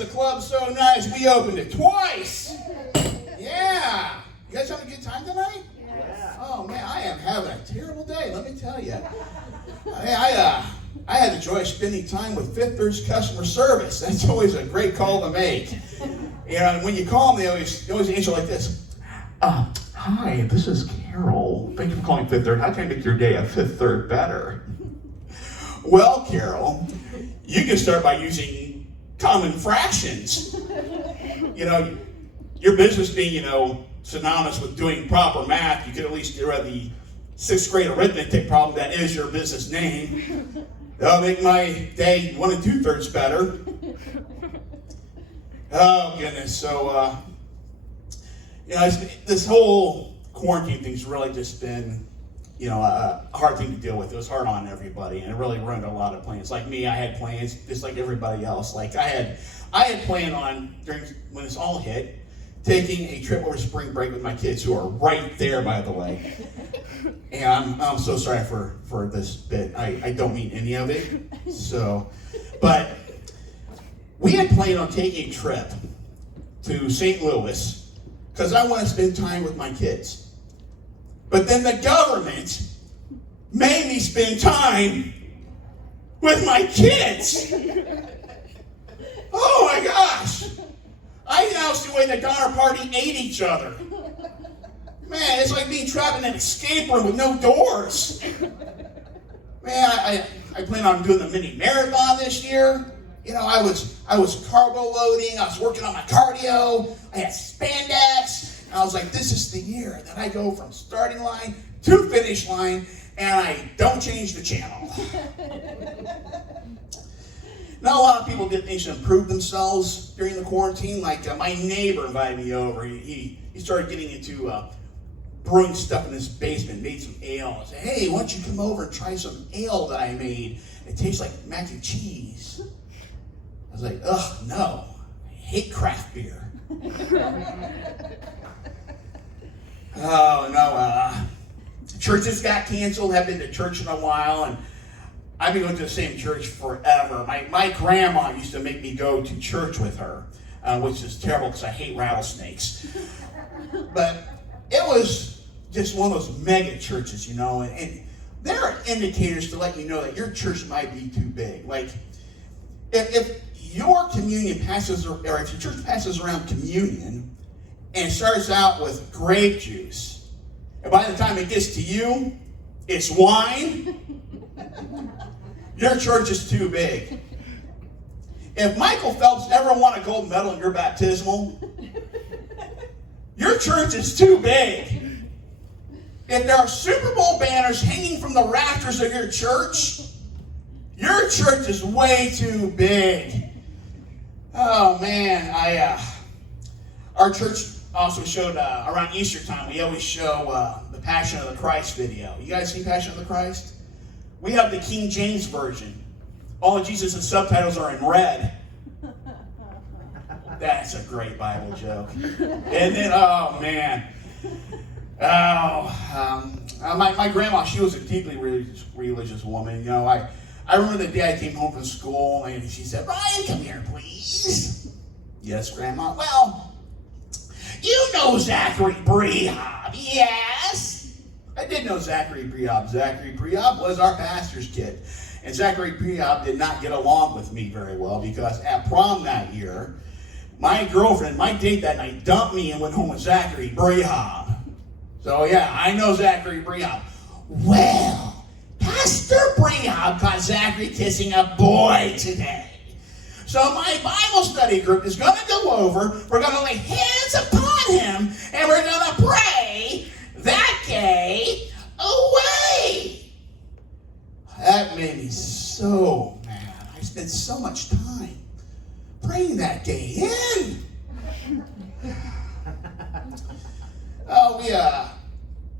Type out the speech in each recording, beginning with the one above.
the club's so nice, we opened it twice. Yeah. You guys having a good time tonight? Yeah. Oh, man, I am having a terrible day, let me tell you. I had the joy of spending time with Fifth Third's customer service. That's always a great call to make. You know, when you call them, they always answer like this. Hi, this is Carol. Thank you for calling Fifth Third. How can I make your day at Fifth Third better? Well, Carol, you can start by using common fractions. You know, your business being, synonymous with doing proper math, you could at least get rid of the 6th grade arithmetic problem that is your business name. That'll make my day 1 2/3 better. Oh, goodness. So, this whole quarantine thing's really just been, a hard thing to deal with. It was hard on everybody, and it really ruined a lot of plans. Like me, I had plans just like everybody else. Like I had planned on, when this all hit, taking a trip over spring break with my kids, who are right there, by the way. And I'm so sorry for this bit. I don't mean any of it. But we had planned on taking a trip to St. Louis because I want to spend time with my kids. But then the government made me spend time with my kids. Oh my gosh. I now see the way the Donner Party ate each other. Man, it's like being trapped in an escape room with no doors. Man, I plan on doing the mini marathon this year. I was carbo loading. I was working on my cardio. I had spandex. And I was like, this is the year that I go from starting line to finish line, and I don't change the channel. Now, a lot of people did things to improve themselves during the quarantine. Like my neighbor invited me over. He started getting into brewing stuff in his basement, made some ale. I said, hey, why don't you come over and try some ale that I made? It tastes like mac and cheese. I was like, ugh, no. I hate craft beer. Oh, no. Churches got canceled. Haven't been to church in a while. And I've been going to the same church forever. My grandma used to make me go to church with her, which is terrible because I hate rattlesnakes. But it was just one of those mega churches, and there are indicators to let you know that your church might be too big. Like, if your communion passes, or if your church passes around communion and starts out with grape juice, and by the time it gets to you, it's wine, your church is too big. If Michael Phelps ever won a gold medal in your baptismal, your church is too big. If there are Super Bowl banners hanging from the rafters of your church is way too big. Oh man, our church also showed around Easter time. We always show the Passion of the Christ video. You guys see Passion of the Christ? We have the King James version. All of Jesus' subtitles are in red. That's a great Bible joke. And then, oh man. My grandma, she was a deeply religious woman. I remember the day I came home from school and she said, Ryan, come here, please. Yes, Grandma. Well, you know Zachary Brehab, yes? I did know Zachary Brehab. Zachary Brehab was our pastor's kid. And Zachary Brehab did not get along with me very well because at prom that year, my girlfriend, my date that night, dumped me and went home with Zachary Brehab. So yeah, I know Zachary Brehab. Well, Pastor Brehab caught Zachary kissing a boy today. So my Bible study group is going to go over, we're going to lay hands upon him, and we're going to pray that gay away. That made me so mad. I spent so much time praying that gay in.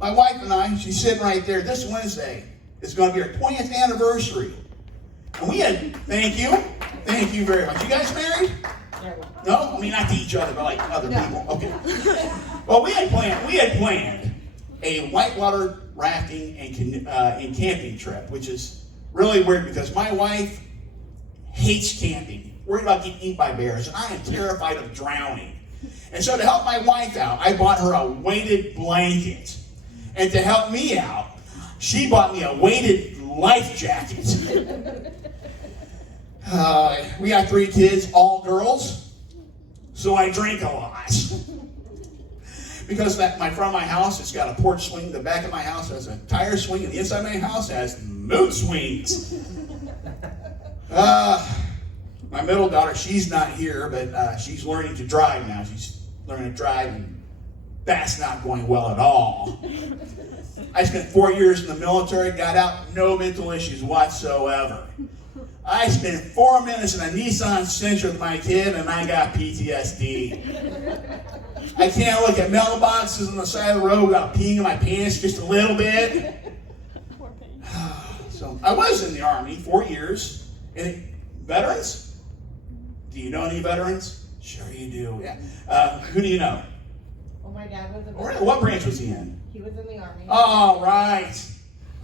My wife and I, she's sitting right there, this Wednesday is going to be our 20th anniversary. And we had, thank you very much. You guys married? No? I mean, not to each other, but like other people. Okay. Well, we had planned a whitewater rafting and camping trip, which is really weird because my wife hates camping. worried about getting eaten by bears, and I am terrified of drowning. And so to help my wife out, I bought her a weighted blanket. And to help me out, she bought me a weighted life jacket. We got 3 kids, all girls, so I drink a lot. Because my front of my house, it's got a porch swing. The back of my house has a tire swing, and the inside of my house has mood swings. My middle daughter, she's not here, but she's learning to drive now. She's learning to drive, and that's not going well at all. I spent 4 years in the military, got out, no mental issues whatsoever. I spent 4 minutes in a Nissan Sentra with my kid, and I got PTSD. I can't look at mailboxes on the side of the road without peeing in my pants just a little bit. So I was in the Army 4 years. And veterans? Do you know any veterans? Sure you do. Yeah. Who do you know? Well, my dad was a veteran. What branch was he in? He was in the Army. All right.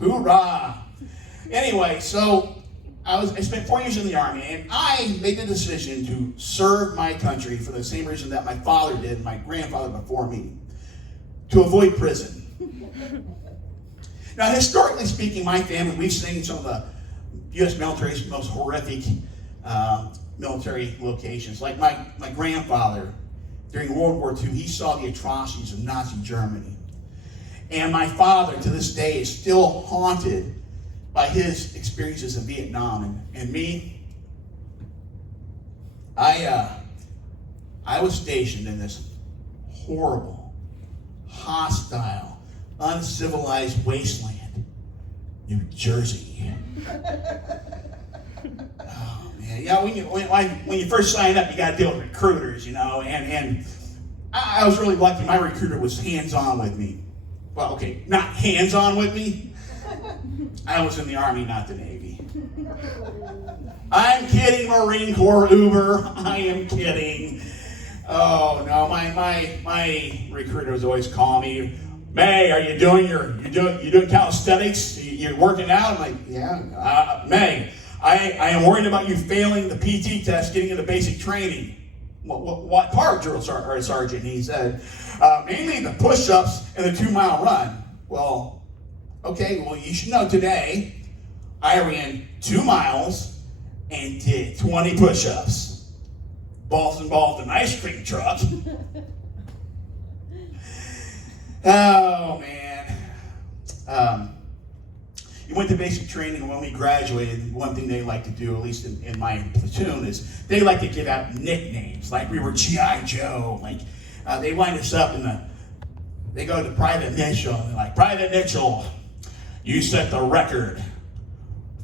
Hoorah. Anyway, so I spent 4 years in the Army, and I made the decision to serve my country for the same reason that my father did, and my grandfather before me, to avoid prison. Now, historically speaking, my family, we've seen some of the U.S. military's most horrific military locations. Like my grandfather, during World War II, he saw the atrocities of Nazi Germany. And my father, to this day, is still haunted by his experiences in Vietnam. And me, I was stationed in this horrible, hostile, uncivilized wasteland, New Jersey. Oh man, yeah. When you first sign up, you got to deal with recruiters, and I was really lucky. My recruiter was hands-on with me. Well, okay, not hands-on with me. I was in the Army, not the Navy. I'm kidding, Marine Corps Uber. I am kidding. Oh no, my recruiter was always calling me. May, are you doing calisthenics? You're working out? I'm like, yeah. May, I am worried about you failing the PT test, getting into basic training. What part, Drill Sergeant? And he said, mainly the push-ups and the 2-mile run. Well, okay, well, you should know today, I ran 2 miles and did 20 push-ups. Balls involved an ice cream truck. Oh, man. You went to basic training, and when we graduated, one thing they like to do, at least in my platoon, is they like to give out nicknames, like we were G.I. Joe. Like, they line us up, and they go to Private Mitchell, and they're like, Private Mitchell, you set the record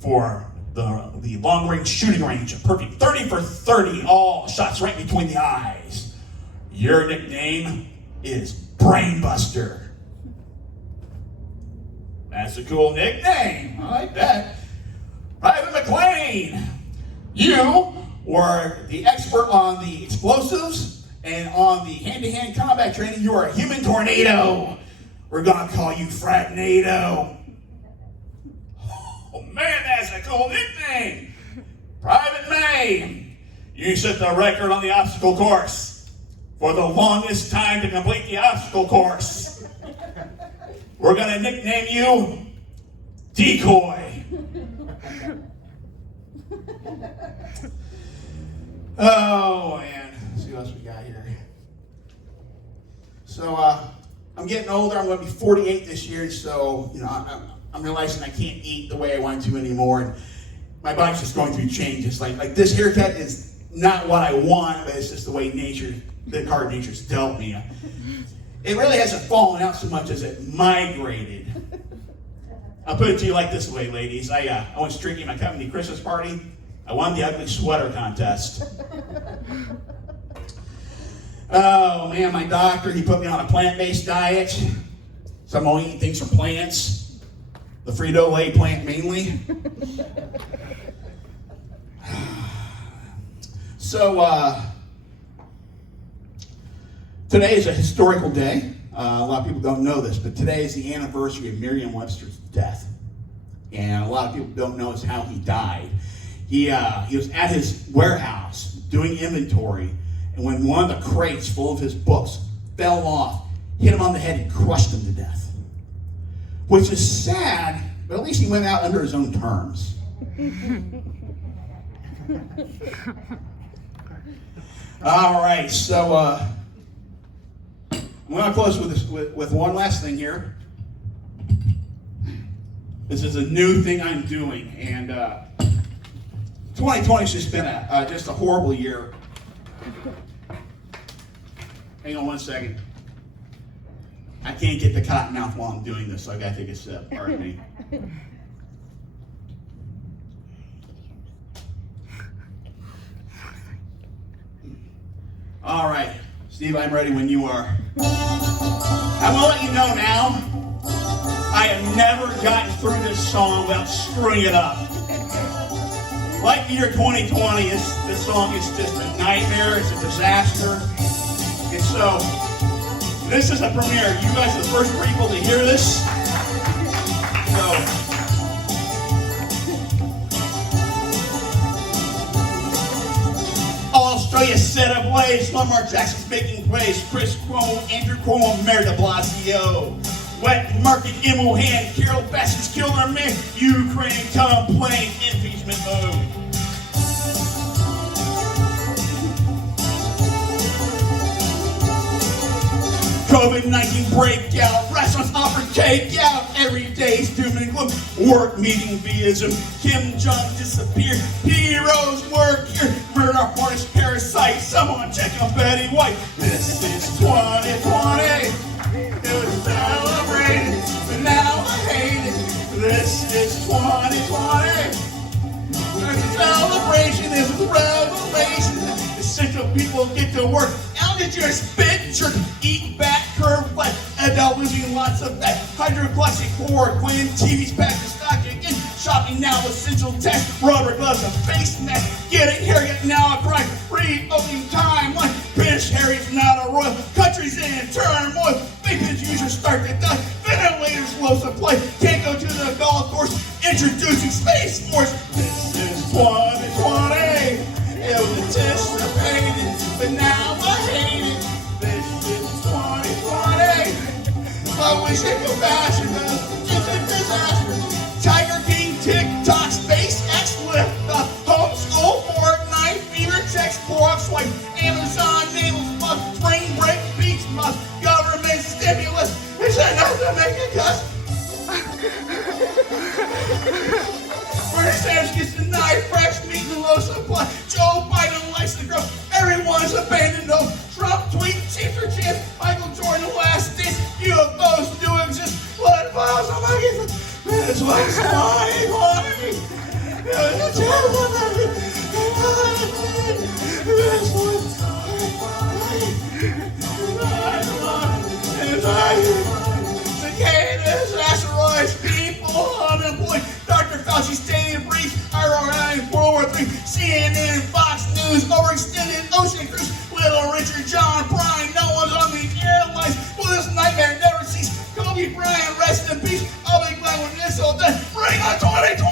for the long-range shooting range, a perfect 30 for 30, all shots right between the eyes. Your nickname is Brainbuster. That's a cool nickname. I like that. Private McLean, you were the expert on the explosives and on the hand-to-hand combat training. You are a human tornado. We're going to call you Fratnado. Oh, man, that's a cool nickname. Private May, you set the record on the obstacle course for the longest time to complete the obstacle course. We're going to nickname you Decoy. Oh, man. Let's see what else we got here. So, I'm getting older. I'm going to be 48 this year, so, I'm realizing I can't eat the way I want to anymore. And my body's just going through changes. Like this haircut is not what I want, but it's just the way the card nature's dealt me. It really hasn't fallen out so much as it migrated. I'll put it to you like this way, ladies. I went streaking my company Christmas party. I won the ugly sweater contest. Oh, man, my doctor, he put me on a plant-based diet. So I'm only eating things from plants. The Frito-Lay plant mainly. So, today is a historical day. A lot of people don't know this, but today is the anniversary of Merriam-Webster's death. And a lot of people don't know is how he died. He was at his warehouse doing inventory, and when one of the crates full of his books fell off, hit him on the head and crushed him to death. Which is sad, but at least he went out under his own terms. All right, so I'm going to close with one last thing here. This is a new thing I'm doing, and 2020 has just been just a horrible year. Hang on one second. I can't get the cotton mouth while I'm doing this, so I've got to take a sip. Pardon me. All right, Steve, I'm ready when you are. I'm going to let you know now, I have never gotten through this song without screwing it up. Like the year 2020, this song is just a nightmare, it's a disaster. And so, this is a premiere. You guys are the first people to hear this. So, Australia set ablaze. Lamar Jackson's making plays. Chris Cuomo, Andrew Cuomo, Mayor de Blasio. Wet market in Wuhan. Carol Baskin's killed our man. Ukraine complaint. Impeachment mode. COVID-19 breakout. Restaurants offer takeout. Every day's doom and gloom. Work meeting via Zoom. Kim Jong disappeared. Heroes work here. Murder artist parasite. Someone check on Betty White. This is 2020. It was celebrated, but now I hate it. This is 2020. There's a celebration. There's a revelation. Essential people get to work. Altitude spit jerk. Eat back curve flat. Adult losing lots of fat. Hydrochloric chloroquine. TV's back to stock again. Shopping now, essential test. Rubber gloves, a face mask. Getting haircut now a crime. Reopening timeline. British Harry's not a royal. Country's in turmoil. Vapid users start to die. Ventilators low supply. Can't go to the golf course. Introducing Space Force. This is 2020. It was anticipated, but now I hate it. This is 2020. I wish it could faster, but it's a disaster. Tiger King, TikTok, SpaceX, lift up, homeschool, Fortnite, fever checks, Clorox swipe, Amazon, naval buff, spring break, beach buff, government stimulus. Is that enough to make a cuss? Bernie Sanders gets denied fresh meat and low supply. Joe Biden likes to grow. Everyone's abandoned hope. Trump tweet, Chiefs are chance. Michael Jordan, the last dance. UFOs do exist. Blood files, oh my goodness. This was 2020. It was a terrible night. This was 2020. Cicadas, asteroids, people unemployed. Dr. Fauci staying brief. RRI, World War III. CNN, Fox News, overextended ocean cruise. Little Richard, John Bryan, no one's on the airlines. Will this nightmare never cease? Kobe Bryant, rest in peace. I'll be glad when this all done. Bring on 2020.